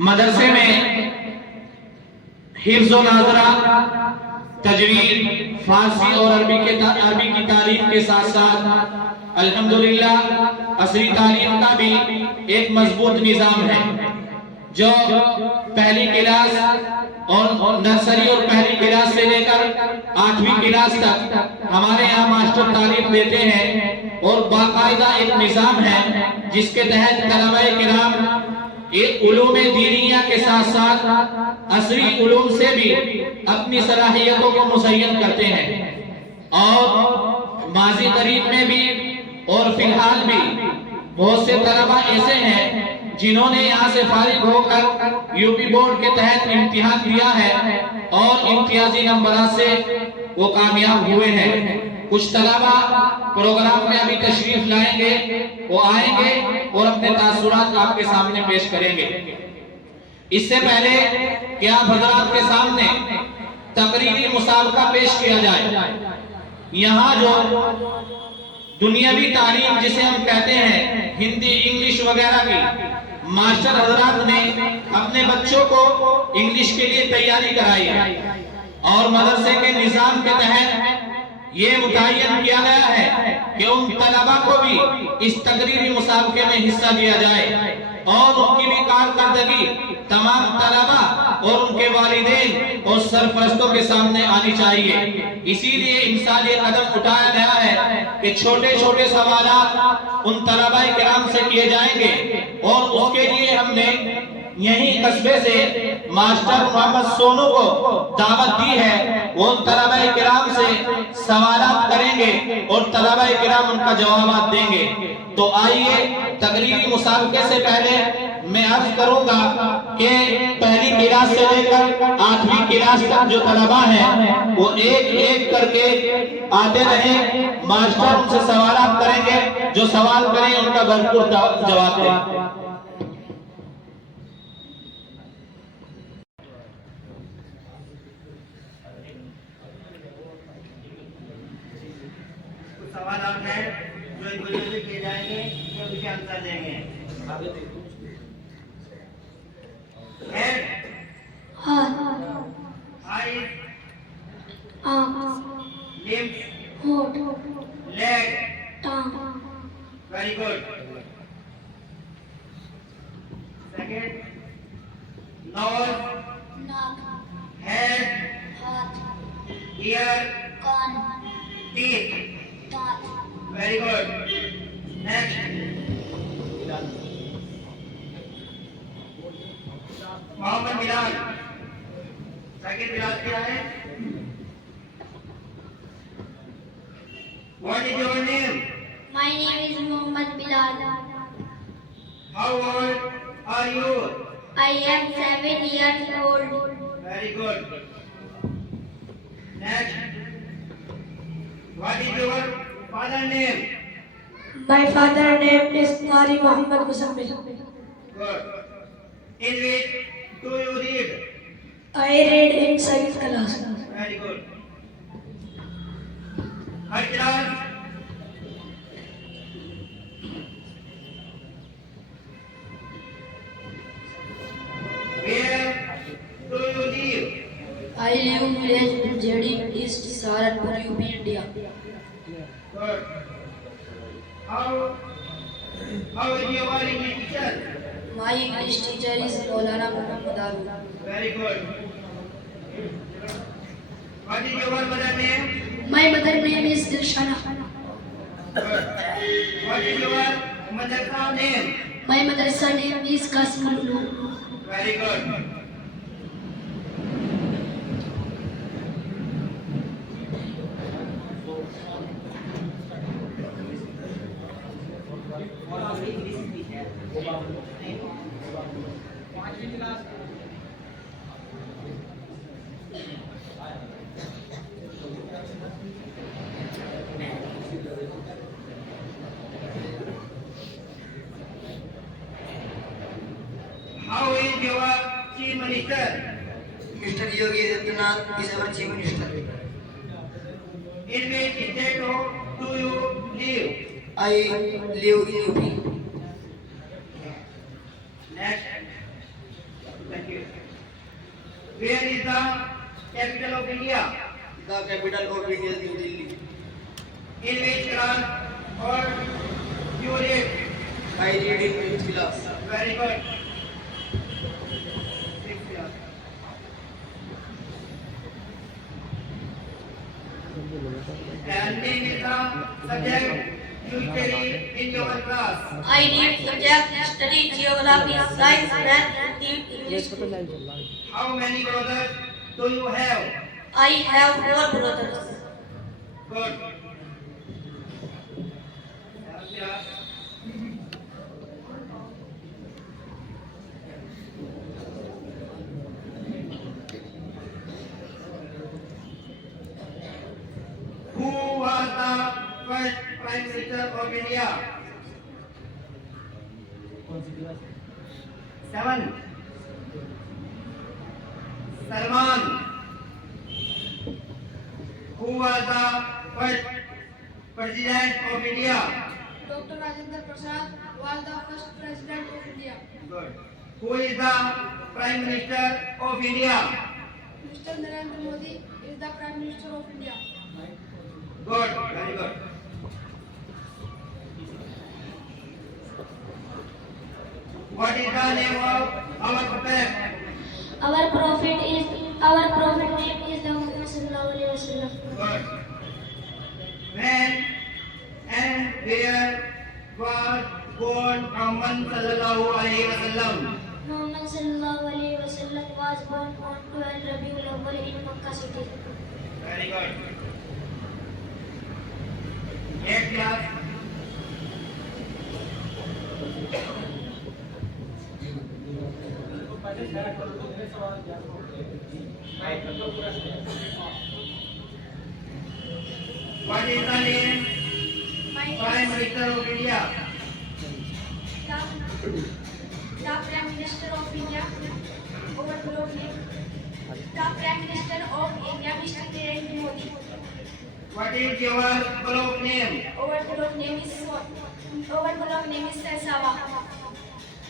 मदरसे में हिफ्ज़ व नाज़रा, तजवीद, फारसी और अरबी की तालीम के साथ साथ अल्हम्दुलिल्लाह असरी तालीम का भी एक मजबूत निज़ाम है, जो पहली क्लास और नर्सरी और पहली क्लास से लेकर 8वीं क्लास तक हमारे यहाँ मास्टर तालीम देते हैं। और बाकायदा एक निज़ाम है जिसके तहत तलबा-ए किराम एक उलूम दीनिया के साथ साथ असरी उलूम से भी अपनी सलाहियतों को मुज़य्यन करते हैं। और माजी करीब में भी और फिलहाल भी बहुत से तलबा ऐसे हैं जिन्होंने यहाँ से फारिग होकर यूपी बोर्ड के तहत इम्तिहान दिया है और इम्तियाजी नंबरात से वो कामयाब हुए हैं। कुछ तलबा प्रोग्राम में अभी तशरीफ लाएंगे, वो आएंगे और अपने तासुरात आपके सामने पेश करेंगे। इससे पहले कि आप हज़रात के सामने तकरीरी मुसाबका पेश किया जाए, यहाँ जो दुनियावी तालीम जिसे हम कहते हैं हिंदी, इंग्लिश वगैरह की, मास्टर हज़रात ने अपने बच्चों को इंग्लिश के लिए तैयारी कराई है और मदरसे के निज़ाम के तहत ये मुतय्यन किया गया है कि उन तलबा को भी इस तकरीरी मुसाबके में हिस्सा दिया जाए और उनकी भी कारकर्दगी तमाम तलबा और उनके वालिदैन और सरपरस्तों के सामने आनी चाहिए। इसीलिए इंसान ये कदम उठाया गया है कि छोटे छोटे सवालात उन तलबा-ए किराम से किए जाएंगे और उसके लिए हमने यही कस्बे से मास्टर मोहम्मद सोनू को दावत दी है। वो तलबा-ए किराम से सवालात करेंगे और तलबा-ए किराम उनका जवाब देंगे। तो आइए तकरीरी मुसाबके से पहले मैं अर्ज करूंगा कि पहली क्लास से लेकर 8वीं क्लास तक जो तलबा हैं वो एक एक करके आते रहें, मास्टर उनसे सवालात करेंगे, जो सवाल करें उनका भरपूर जवाब दें। सवाल आप हैं जो एक वीडियो से किए जाएंगे, तो उसके आंसर देंगे। Head, eyes, limbs, leg, very good. Second, nose, head, ear, teeth, very good. Next. Mohammad Bilal. Second Bilal क्या है? What is your name? My name is Muhammad Bilal. How old are you? I am 7 years old. Very good. Next. What is your father name? My father name is Qari Muhammad Musabqa. Good. In which do you read? I read in 7th class. Very good. High class. Where do you live? I live in village Jadi, East Sultanpur, UP, India. Good. How is your English teacher? My English teacher is Maulana Muhammad. Very good. What is your mother name? My mother name is Chilkana. Good. What is your madrasa name? My Madarsa name is Qsimul. Very good. How is your chief minister? Mr. Yogi Adityanath is our chief minister. In which state do you live? I live in UP. Next. Thank you. Where is the capital of India? The capital of India is New Delhi. In which class or you read? I read in which class? Very good. Sixth class. And name is the subject you study in your class. I read subject, study geography, science, math, read English. How many brothers do you have? I have 4 brothers. Good. Seventh class. Who was the first Prime Minister of India? 7. Salman. Who was the first President of India? Dr. Rajendra Prasad was the first president of India. Good. Who is the Prime Minister of India? Mr. Narendra Modi is the Prime Minister of India. Good. Very good. What is the name of our prophet? Our prophet name is the Muhammad sallallahu alaihi wasallam. Good. When and where was born Muhammad sallallahu alaihi wasallam? Muhammad sallallahu alaihi wasallam was born on 12 Rabiul Awwal in Makkah city. Very good. Eighth class. What is the name? Prime Minister of India. The Prime Minister of India, our beloved name. The Prime Minister of India, Mr. Narendra Modi. What is your beloved name? Our beloved name is Sahsawa.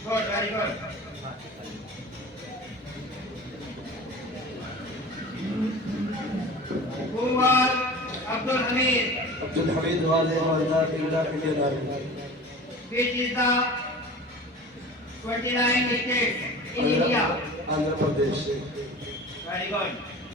Good, very good. Who was Abdul Hamid? Abdul Hamid was a Indian Army. Which is the 29 states in India? Andhra Pradesh. Very good.